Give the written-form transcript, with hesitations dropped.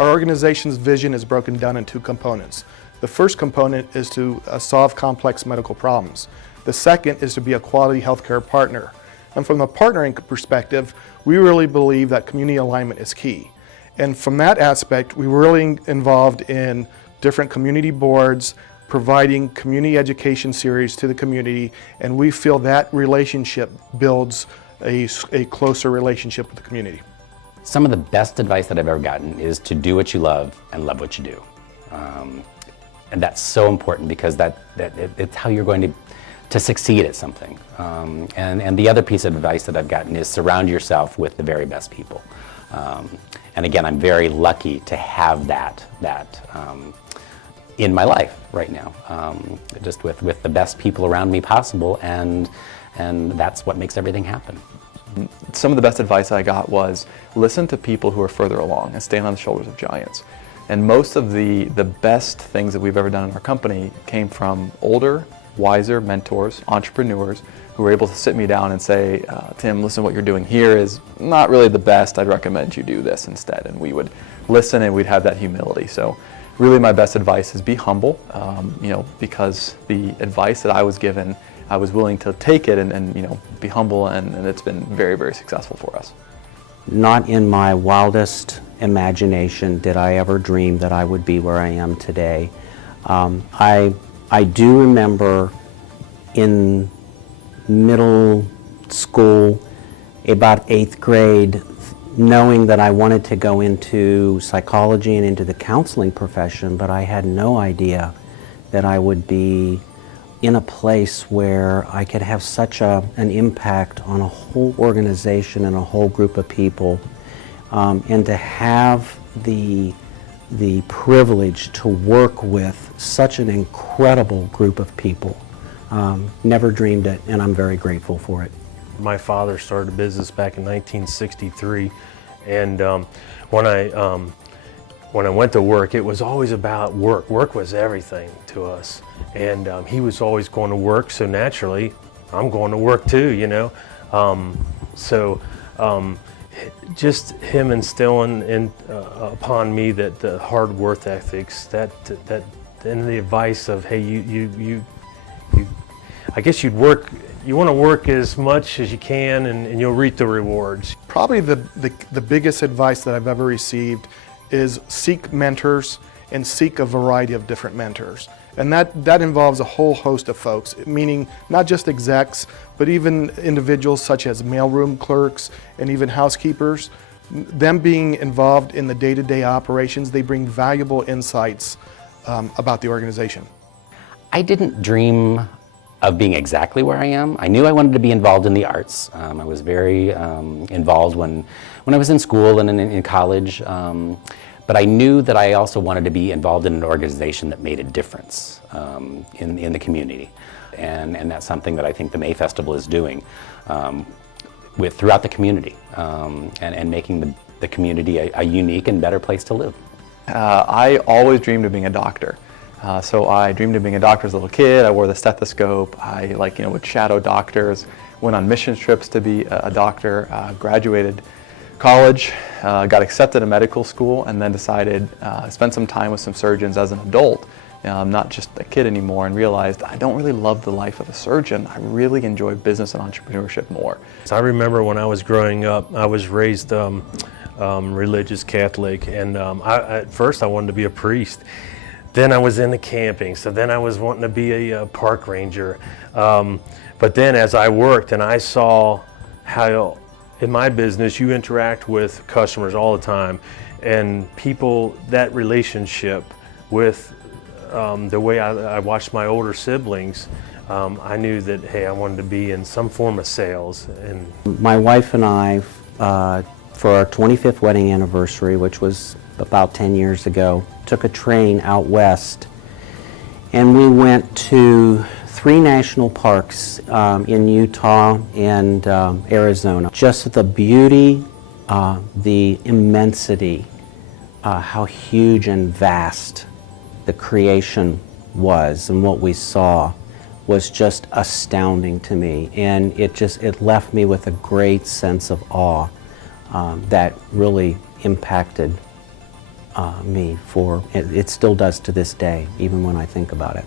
Our organization's vision is broken down in two components. The first component is to solve complex medical problems. The second is to be a quality healthcare partner. And from the partnering perspective, we really believe that community alignment is key. And from that aspect, we were really involved in different community boards, providing community education series to the community, and we feel that relationship builds a closer relationship with the community. Some of the best advice that I've ever gotten is to do what you love and love what you do. And that's so important because it's how you're going to succeed at something. And the other piece of advice that I've gotten is surround yourself with the very best people. And again, I'm very lucky to have that in my life right now, just with the best people around me possible, and that's what makes everything happen. Some of the best advice I got was listen to people who are further along and stand on the shoulders of giants. And most of the best things that we've ever done in our company came from older, wiser mentors, entrepreneurs, who were able to sit me down and say, Tim, listen, what you're doing here is not really the best. I'd recommend you do this instead. And we would listen and we'd have that humility. So really my best advice is be humble, because the advice that I was given, I was willing to take it and be humble, and it's been very, very successful for us. Not in my wildest imagination did I ever dream that I would be where I am today. I do remember in middle school, about 8th grade, knowing that I wanted to go into psychology and into the counseling profession, but I had no idea that I would be in a place where I could have such an impact on a whole organization and a whole group of people, and to have the privilege to work with such an incredible group of people. Never dreamed it, and I'm very grateful for it. My father started a business back in 1963, and when I went to work, it was always about work. Work was everything to us, and he was always going to work, so naturally, I'm going to work too, just him instilling upon me that the hard work ethics, that and the advice of, hey, you I guess you want to work as much as you can, and you'll reap the rewards. Probably the biggest advice that I've ever received is seek mentors and seek a variety of different mentors. And that involves a whole host of folks, meaning not just execs, but even individuals such as mailroom clerks and even housekeepers. Them being involved in the day-to-day operations, they bring valuable insights about the organization. I didn't dream of being exactly where I am. I knew I wanted to be involved in the arts. I was very involved when I was in school and in college. But I knew that I also wanted to be involved in an organization that made a difference in the community. And that's something that I think the May Festival is doing throughout the community, and making the community a unique and better place to live. I always dreamed of being a doctor. So I dreamed of being a doctor as a little kid. I wore the stethoscope. I would shadow doctors, went on mission trips to be a doctor, graduated college, got accepted to medical school, and then decided spend some time with some surgeons as an adult. I'm not just a kid anymore, and realized I don't really love the life of a surgeon. I really enjoy business and entrepreneurship more. So I remember when I was growing up, I was raised religious Catholic, and at first I wanted to be a priest. Then I was into camping, so then I was wanting to be a park ranger. But then as I worked and I saw how in my business you interact with customers all the time, and people, that relationship with the way I watched my older siblings, I knew that, hey, I wanted to be in some form of sales. And my wife and I, for our 25th wedding anniversary, which was about 10 years ago, took a train out west, and we went to 3 national parks in Utah and Arizona. Just the beauty, the immensity, how huge and vast the creation was, and what we saw was just astounding to me, and it left me with a great sense of awe that really impacted me for, it still does to this day, even when I think about it.